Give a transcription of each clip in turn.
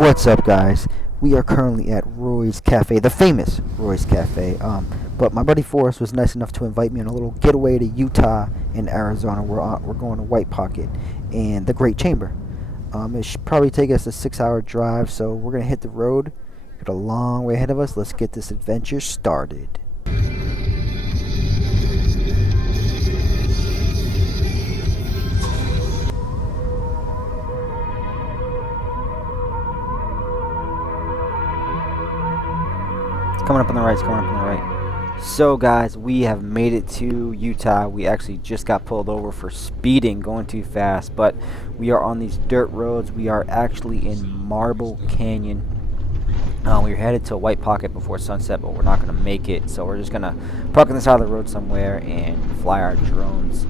What's up, guys? We are currently at Roy's Cafe, the famous Roy's Cafe. But my buddy Forrest was nice enough to invite me on a little getaway to Utah and Arizona. We're going to White Pocket and the Great Chamber. It should probably take us a 6-hour drive, so we're gonna hit the road. Got a long way ahead of us. Let's get this adventure started. Coming up on the right, So guys, we have made it to Utah. We actually just got pulled over for speeding, going too fast, but we are on these dirt roads. We are actually in Marble Canyon. We were headed to White Pocket before sunset, but we're not going to make it, so we're just going to park on the side of the road somewhere and fly our drones.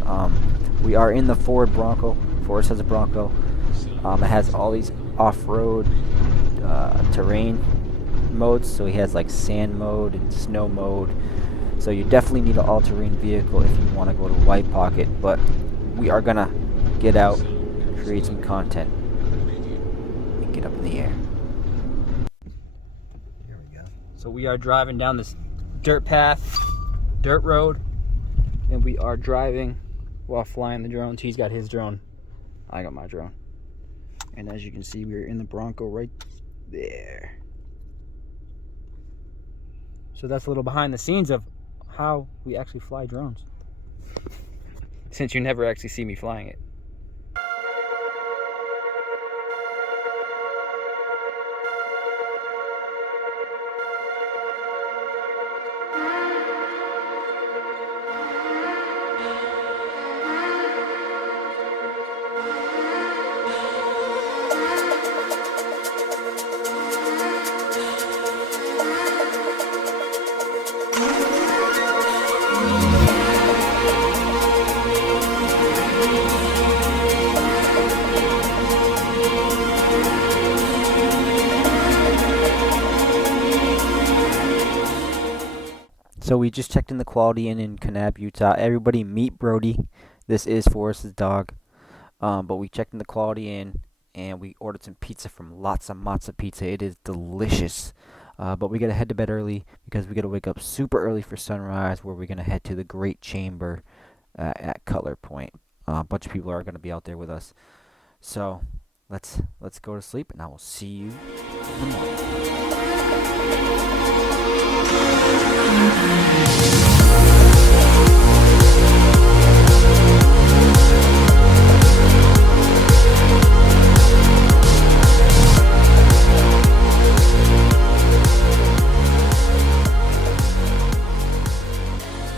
We are in the Ford Bronco. Forrest has a Bronco. It has all these off-road terrain modes, so he has like sand mode and snow mode, so you definitely need an all-terrain vehicle if you want to go to White Pocket. But we are gonna get out, create some content, and get up in the air. Here we go. So we are driving down this dirt road, and we are driving while flying the drones. He's got his drone, I got my drone, and as you can see, we're in the Bronco right there. So that's a little behind the scenes of how we actually fly drones, since you never actually see me flying it. So we just checked in the Quality Inn in Kenab, Utah. Everybody meet Brody. This is Forrest's dog. But we checked in the Quality Inn and we ordered some pizza from Lots of Matza Pizza. It is delicious. But we gotta head to bed early because we gotta wake up super early for sunrise, where we're gonna head to the Great Chamber at Cutler Point. A bunch of people are gonna be out there with us. So let's go to sleep, and I will see you in the morning.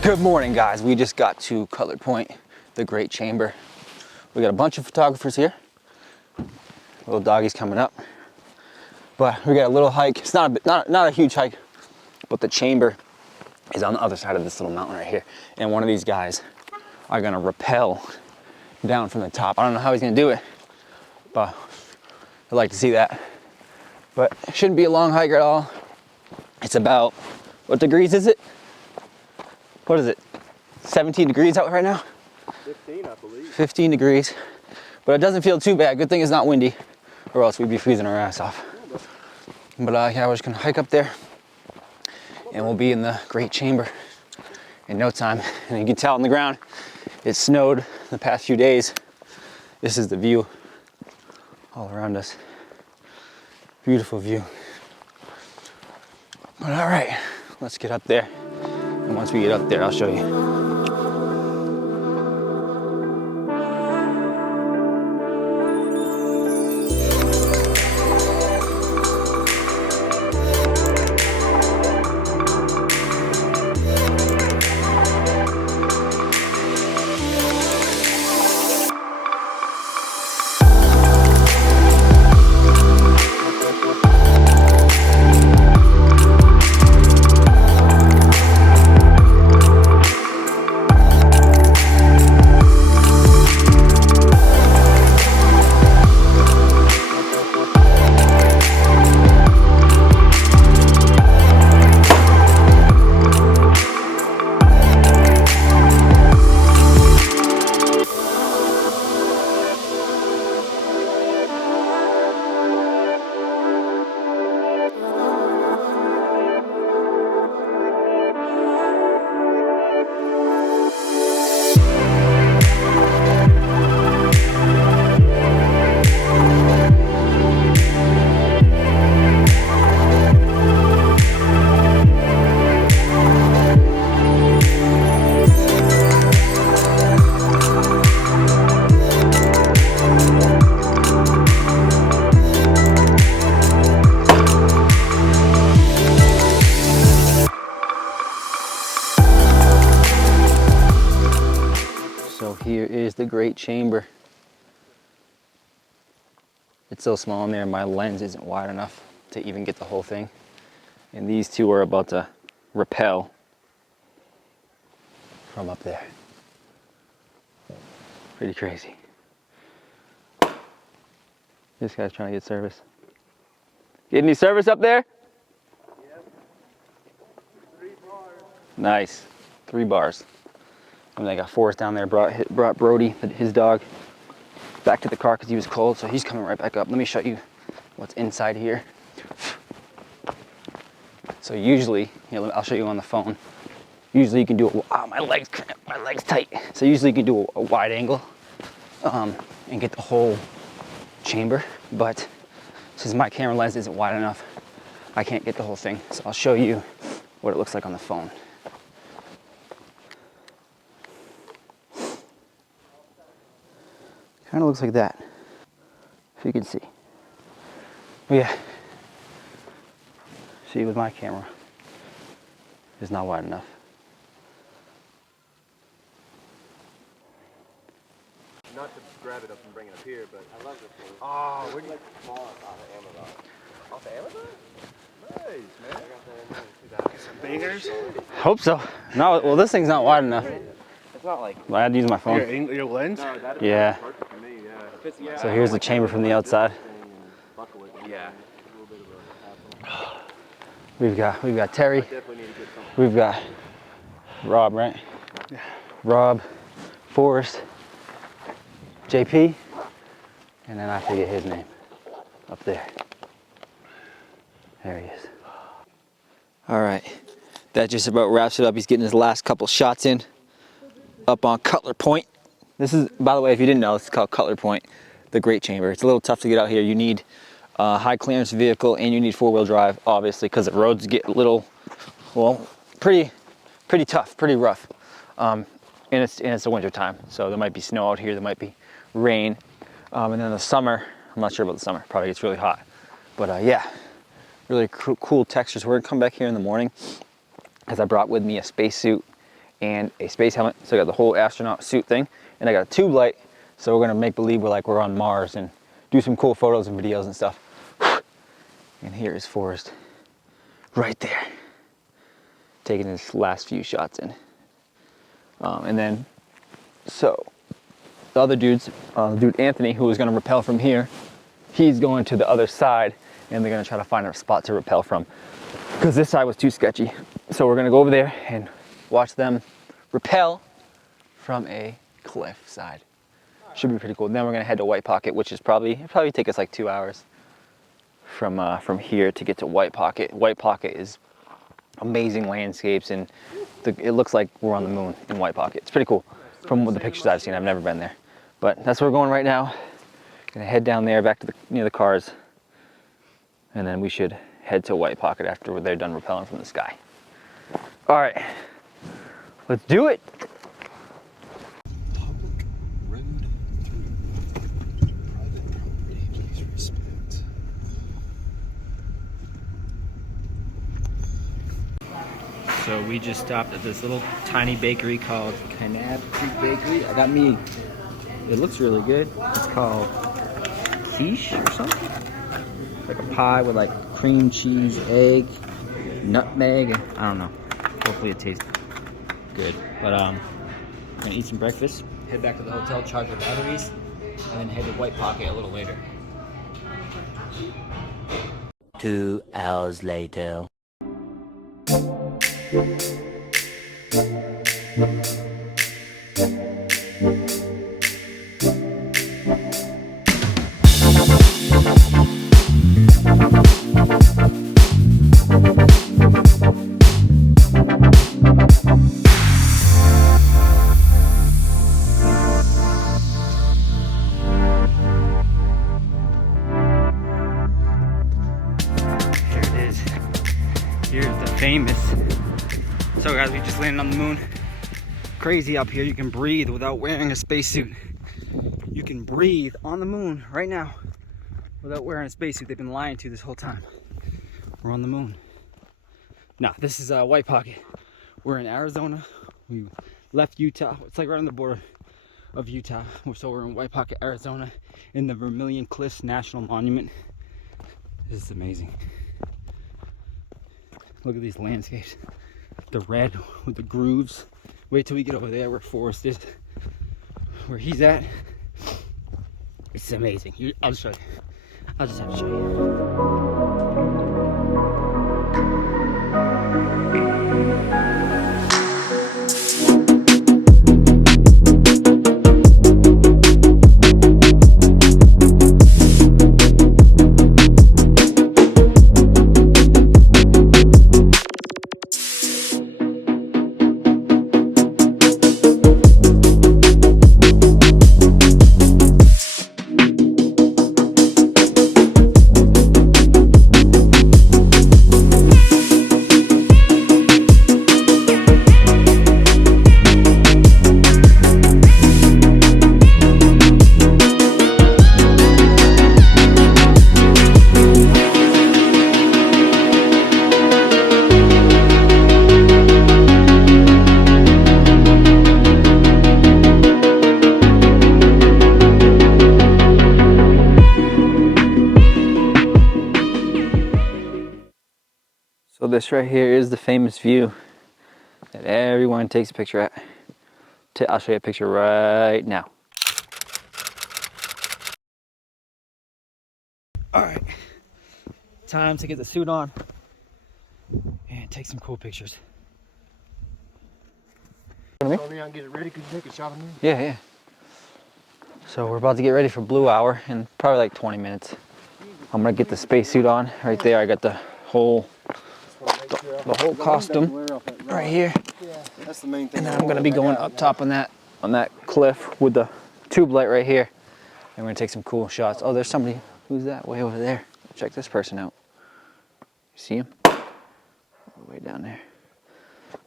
Good morning, guys. We just got to Cutler Point, the Great Chamber. We got a bunch of photographers here. Little doggies coming up, but we got a little hike. It's not a huge hike, but the chamber is on the other side of this little mountain right here, and one of these guys are gonna rappel down from the top. I don't know how he's gonna do it, but I'd like to see that. But it shouldn't be a long hike at all. It's about, what degrees is it? What is it? 17 degrees out right now? 15, I believe. 15 degrees, but it doesn't feel too bad. Good thing it's not windy, or else we'd be freezing our ass off. But yeah, we're just gonna hike up there, and we'll be in the Great Chamber in no time. And you can tell on the ground, it snowed the past few days. This is the view all around us. Beautiful view. But all right, let's get up there. And once we get up there, I'll show you. great chamber. It's so small in there, my lens isn't wide enough to even get the whole thing. And these two are about to rappel from up there. Pretty crazy. This guy's trying to get service. Get any service up there? Yep. 3 bars. Nice. 3 bars. And I got Forrest down there, brought Brody, his dog, back to the car because he was cold, so he's coming right back up. Let me show you what's inside here. So usually, I'll show you on the phone. Usually you can do it, my leg's tight. So usually you can do a wide angle and get the whole chamber, but since my camera lens isn't wide enough, I can't get the whole thing. So I'll show you what it looks like on the phone. Kind of looks like that, if you can see. But yeah, see, with my camera, it's not wide enough. Not to grab it up and bring it up here, but I love this one. Oh, where'd you like the small off of Amazon? Off of Amazon? Nice, man. I got that. Some bangers? Hope so. No, well, this thing's not wide enough. It's not like. I had to use my phone. Your lens? No, yeah. perfect for me, yeah. So here's the chamber from the outside. Yeah. We've got Terry. We've got Rob, right? Yeah. Rob, Forrest, JP, and then I forget his name up there. There he is. All right, that just about wraps it up. He's getting his last couple shots in up on Cutler Point. This is, by the way, if you didn't know, it's called Cutler Point, the great chamber. It's a little tough to get out here. You need a high clearance vehicle and you need 4-wheel drive, obviously, because the roads get a little, well, pretty tough, pretty rough. And it's the winter time, so there might be snow out here, there might be rain. And then the summer, I'm not sure about the summer, probably gets really hot. But yeah, really cool textures. We're gonna come back here in the morning because I brought with me a spacesuit and a space helmet. So I got the whole astronaut suit thing, and I got a tube light. So we're gonna make believe we're on Mars and do some cool photos and videos and stuff. And here is Forrest, right there, taking his last few shots in. And then, so the other dudes, dude Anthony, who was gonna rappel from here, he's going to the other side, and they're gonna try to find a spot to rappel from, because this side was too sketchy. So we're gonna go over there and watch them rappel from a cliff side. Should be pretty cool. Then we're gonna head to White Pocket, which is probably take us like 2 hours from here to get to White Pocket. White Pocket is amazing landscapes, and it looks like we're on the moon in White Pocket. It's pretty cool from the pictures I've seen. I've never been there, but that's where we're going right now. Gonna head down there back to near the cars, and then we should head to White Pocket after they're done rappelling from the sky. All right, let's do it. Public road through private property, please respect. So we just stopped at this little tiny bakery called Kenab Bakery. I got me, it looks really good. It's called quiche or something. Like a pie with like cream cheese, egg, nutmeg. I don't know. Hopefully it tastes good. But I'm gonna eat some breakfast, head back to the hotel, charge our batteries, and then head to White Pocket a little later. 2 hours later. Here's the famous. So guys, we just landed on the moon. Crazy up here, you can breathe without wearing a spacesuit. You can breathe on the moon right now without wearing a spacesuit. They've been lying to you this whole time. We're on the moon. Now, this is White Pocket. We're in Arizona. We left Utah. It's like right on the border of Utah. So we're in White Pocket, Arizona, in the Vermilion Cliffs National Monument. This is amazing. Look at these landscapes. The red with the grooves. Wait till we get over there where forest is. Where he's at. It's amazing. I'll show you. I'll just have to show you. So this right here is the famous view that everyone takes a picture at. I'll show you a picture right now. All right, time to get the suit on and take some cool pictures. Get it ready. Could you take a shot of me? Yeah. So we're about to get ready for Blue Hour in probably like 20 minutes. I'm gonna get the spacesuit on right there. I got the whole costume right here. That's the main thing. And then I'm gonna be going up top on that cliff with the tube light right here. And we're gonna take some cool shots. Oh, there's somebody. Who's that? Way over there. Check this person out. You see him? Way down there.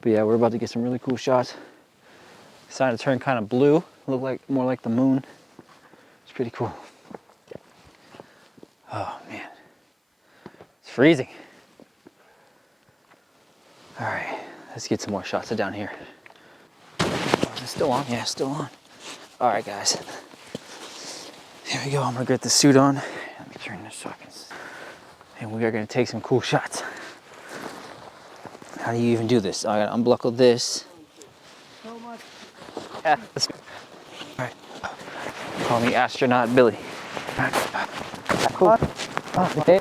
But yeah, we're about to get some really cool shots. It's starting to turn kind of blue. Look like more like the moon. It's pretty cool. Oh man, it's freezing. All right, let's get some more shots of down here. Oh, is it still on? Yeah, still on. All right, guys. Here we go. I'm gonna get the suit on. Let me turn this so I can see. And we are gonna take some cool shots. How do you even do this? I gotta unbuckle this. So much. Yeah. All right. Call me Astronaut Billy. Cool. Okay.